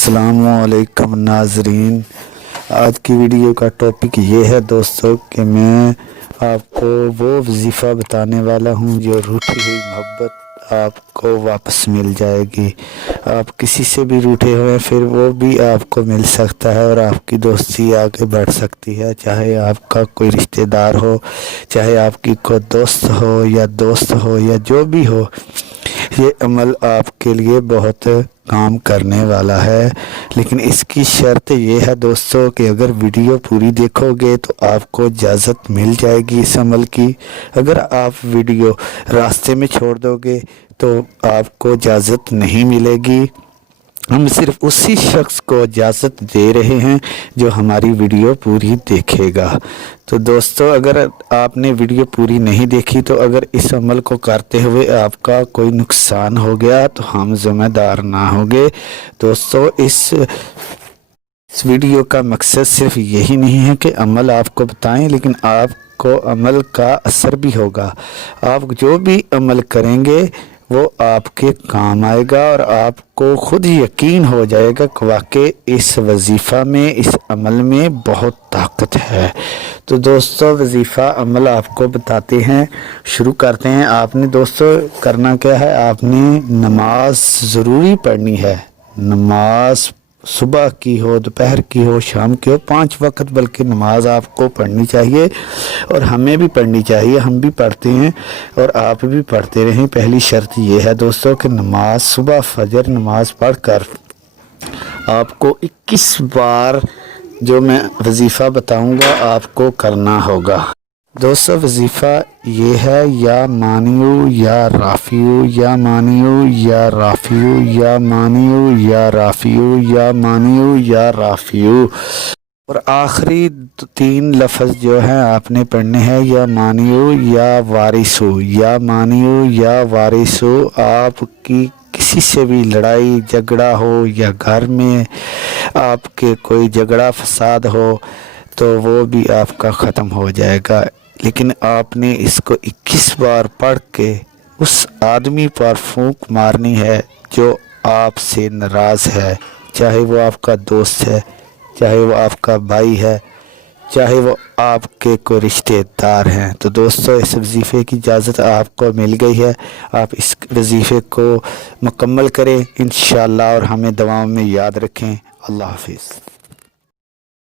السلام علیکم ناظرین، آج کی ویڈیو کا ٹاپک یہ ہے دوستو کہ میں آپ کو وہ وظیفہ بتانے والا ہوں جو روٹھی ہوئی محبت آپ کو واپس مل جائے گی۔ آپ کسی سے بھی روٹھے ہوئے پھر وہ بھی آپ کو مل سکتا ہے اور آپ کی دوستی آگے بڑھ سکتی ہے، چاہے آپ کا کوئی رشتہ دار ہو، چاہے آپ کی کوئی دوست ہو یا جو بھی ہو۔ یہ عمل آپ کے لیے بہت کام کرنے والا ہے، لیکن اس کی شرط یہ ہے دوستو کہ اگر ویڈیو پوری دیکھو گے تو آپ کو اجازت مل جائے گی اس عمل کی۔ اگر آپ ویڈیو راستے میں چھوڑ دو گے تو آپ کو اجازت نہیں ملے گی۔ ہم صرف اسی شخص کو اجازت دے رہے ہیں جو ہماری ویڈیو پوری دیکھے گا۔ تو دوستو اگر آپ نے ویڈیو پوری نہیں دیکھی تو اگر اس عمل کو کرتے ہوئے آپ کا کوئی نقصان ہو گیا تو ہم ذمہ دار نہ ہوں گے۔ دوستو اس ویڈیو کا مقصد صرف یہی نہیں ہے کہ عمل آپ کو بتائیں، لیکن آپ کو عمل کا اثر بھی ہوگا۔ آپ جو بھی عمل کریں گے وہ آپ کے کام آئے گا اور آپ کو خود یقین ہو جائے گا کہ واقعی اس وظیفہ میں، اس عمل میں بہت طاقت ہے۔ تو دوستو وظیفہ عمل آپ کو بتاتے ہیں، شروع کرتے ہیں۔ آپ نے دوستو کرنا کیا ہے، آپ نے نماز ضروری پڑھنی ہے۔ نماز صبح کی ہو، دوپہر کی ہو، شام کی ہو، 5 وقت بلکہ نماز آپ کو پڑھنی چاہیے اور ہمیں بھی پڑھنی چاہیے۔ ہم بھی پڑھتے ہیں اور آپ بھی پڑھتے رہیں۔ پہلی شرط یہ ہے دوستو کہ نماز صبح فجر نماز پڑھ کر آپ کو 21 بار جو میں وظیفہ بتاؤں گا آپ کو کرنا ہوگا۔ دوستو وظیفہ یہ ہے یا مانیو یا رافیو، یا مانیو یا رافیو، یا مانیو یا رافیو، یا مانیو یا رافیو، اور آخری 3 لفظ جو ہیں آپ نے پڑھنے ہیں یا مانیو یا وارثو، یا مانیو یا وارثو۔ آپ کی کسی سے بھی لڑائی جھگڑا ہو یا گھر میں آپ کے کوئی جھگڑا فساد ہو تو وہ بھی آپ کا ختم ہو جائے گا، لیکن آپ نے اس کو 21 بار پڑھ کے اس آدمی پر پھونک مارنی ہے جو آپ سے ناراض ہے، چاہے وہ آپ کا دوست ہے، چاہے وہ آپ کا بھائی ہے، چاہے وہ آپ کے کوئی رشتہ دار ہیں۔ تو دوستو اس وظیفے کی اجازت آپ کو مل گئی ہے، آپ اس وظیفے کو مکمل کریں انشاءاللہ اور ہمیں دعاؤں میں یاد رکھیں۔ اللہ حافظ۔